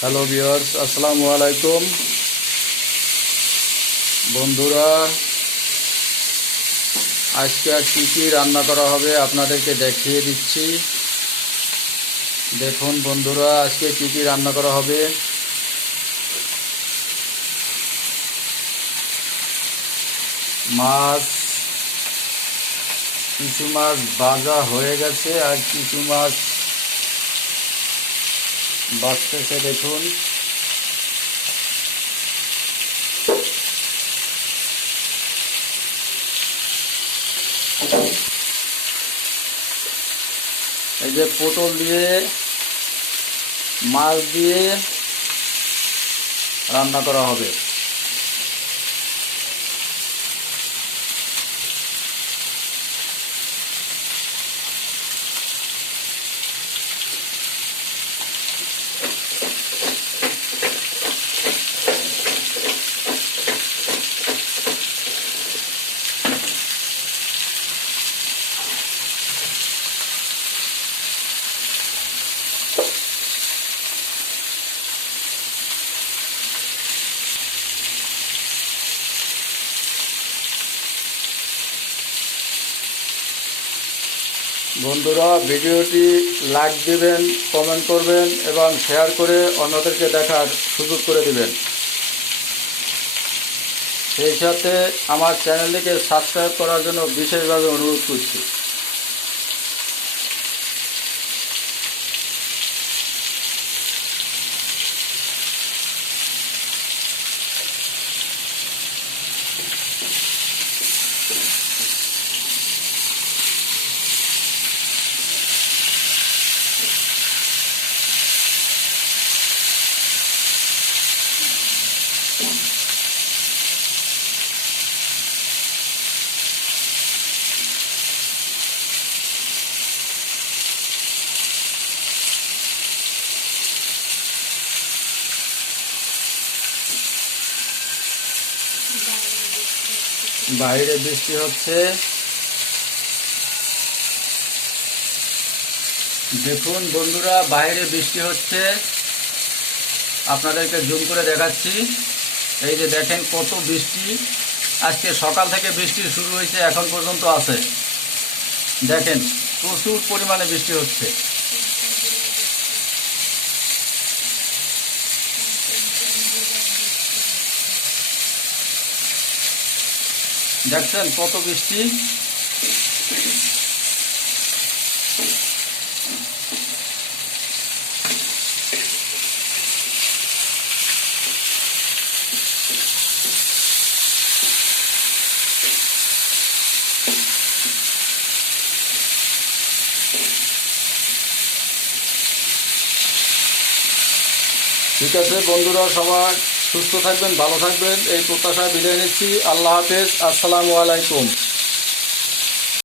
Hello viewers, আসসালামু আলাইকুম। বন্ধুরা, আজকে আর কি রান্না করা হবে আপনাদেরকে দেখিয়ে দিচ্ছি। দেখুন বন্ধুরা, আজকে কি রান্না করা হবে। মাছ, কিছু মাছ ভাজা হয়ে গেছে আর কিছু মাছ ভাজতেছে। দেখুন, এই যে পটল দিয়ে মাছ দিয়ে রান্না করা হবে। বন্ধুরা, ভিডিওটি লাইক দিবেন, কমেন্ট করবেন এবং শেয়ার করে অন্যদেরকে দেখার সুযোগ করে দিবেন। সেই সাথে আমার চ্যানেলটিকে সাবস্ক্রাইব করার জন্য বিশেষভাবে অনুরোধ করছি। বাইরে বৃষ্টি হচ্ছে, দেখুন বন্ধুরা, বাইরে বৃষ্টি হচ্ছে। আপনাদেরকে জুম করে দেখাচ্ছি। এই যে দেখেন কত বৃষ্টি। আজকে সকাল থেকে বৃষ্টি শুরু হয়েছে, এখন পর্যন্ত আছে। দেখেন প্রচুর পরিমাণে বৃষ্টি হচ্ছে। দেখছেন কত বৃষ্টি। ঠিক আছে বন্ধুরা, সবাই সুস্থ থাকবেন, ভালো থাকবেন, এই প্রত্যাশায় বিদায় নিচ্ছি। আল্লাহ হাফেজ, আসসালামু আলাইকুম।